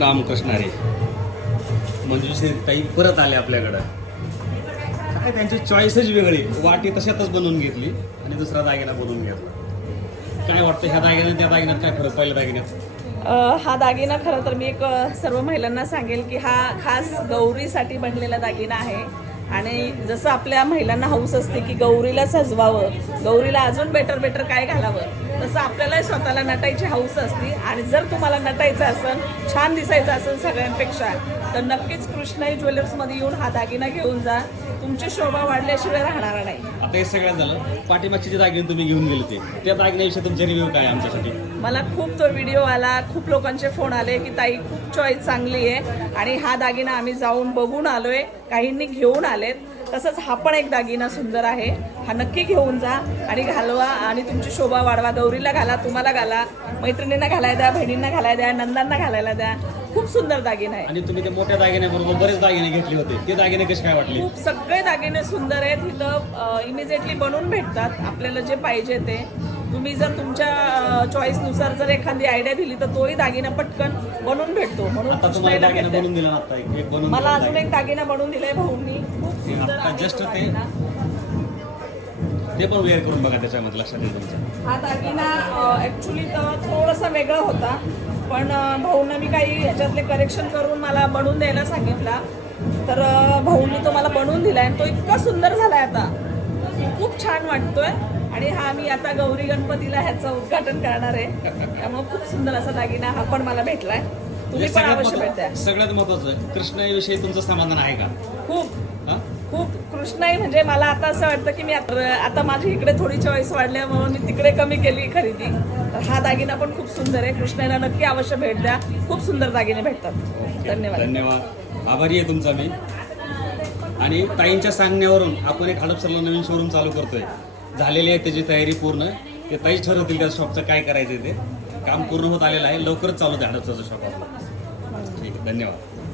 रामकृष्णारे मंजुश्री ताई परत आले आपल्याकडं. काय त्यांची चॉईसच वेगळी. वाटी तशातच बनवून घेतली आणि दुसरा दागिना बनवून घेतला. काय वाटतं ह्या दागिन्यात त्या दागिन्यात काय फरक पहिल्या दागिन्यात? हा दागिना खरं तर मी एक सर्व महिलांना सांगेल की हा खास गौरीसाठी बनलेला दागिना आहे. आणि जसं आपल्या महिलांना हौस असते की गौरीला सजवावं गौरीला अजून बेटर बेटर काय घालावं तसं आपल्याला स्वतःला नटायची हौस असते. आणि जर तुम्हाला नटायचं असेल छान दिसायचं असेल सगळ्यांपेक्षा तर नक्कीच कृष्णाई ज्वेलर्समध्ये येऊन हा दागिना घेऊन जा. तुमची शोभा वाढल्याशिवाय राहणार नाही. आता हे सगळ्यात झालं. पाठीमागचे जे दागिने तुम्ही घेऊन गेले ते त्या दागिन्याविषयी तुमचे रिव्ह्यू काय आमच्यासाठी? मला खूप तो व्हिडिओ आला खूप लोकांचे फोन आले की ताई खूप चॉईस चांगली आहे. आणि हा दागिना आम्ही जाऊन बघून आलोय. काहींनी घेऊन आलेत तसंच हा पण एक दागिना सुंदर आहे. हा नक्की घेऊन जा आणि घालवा आणि तुमची शोभा वाढवा. गौरीला घाला तुम्हाला घाला मैत्रिणींना घालायला द्या बहिणींना घालायला द्या नंदांना घालायला द्या. खूप सुंदर दागिना आहे. आणि तुम्ही ते मोठ्या दागिन्याबरोबर बरेच दागिने घेतले होते. ते दागिने कसे काय वाटले? खूप सगळे दागिने सुंदर आहेत. इथं इमिजिएटली बनवून भेटतात. आपल्याला जे पाहिजे ते. तुम्ही जर तुमच्या चॉईसनुसार जर एखादी आयडिया दिली तर तोही दागिना पटकन बनवून भेटतो. म्हणून आता तुम्हाला कृष्णाईला दागिना भेटते. बनवून दिला ना आता एक एक बनवून मला अजून. एक दागिना. बनवून दिलाय भाऊंनी. खूप सुंदर आता आहे just तो ते- दागिना. ते पण वेअर करून बघा त्याच्यामध्ये लक्षात येईल तुमच्या हा दागिना ऍक्च्युली तर थोडासा वेगळा होता. पण अं, भाऊंना मी काही ह्याच्यातले करेक्शन करून मला बनवून द्यायला सांगितला. तर अं, भाऊंनी तो मला बनवून दिलाय आणि तो इतका सुंदर झालाय आता. की खूप छान वाटतोय. आणि हा मी आता गौरी गणपतीला ह्याचं उद्घाटन करणार आहे. त्यामुळे खूप सुंदर असा दागिना हा पण मला भेटलाय. तुम्ही पण अवश्य भेटत्या सगळ्यात महत्वाचं कृष्णाविषयी तुमचं समाधान आहे का? खूप. हा? खूप. कृष्णाई म्हणजे मला आता असं वाटतं की मी आता आता माझी इकडे थोडी चॉईस वाढल्यामुळे मी तिकडे कमी केली खरेदी. तर हा दागिना पण खूप सुंदर आहे. कृष्णाईला नक्की अवश्य भेट द्या. खूप सुंदर दागिने भेटतात. धन्यवाद. धन्यवाद. आभारी आहे तुमचा मी. आणि ताईंच्या सांगण्यावरून आपण एक हडपसरला नवीन शोरूम चालू करतोय. झालेली आहे त्याची तयारी पूर्ण. ते ताईच ठरवतील त्या शॉपचं काय करायचं ते. काम पूर्ण होत आलेलं आहे. लवकरच चालू द्या हडपसरचं शॉप आपलं. ठीक आहे धन्यवाद.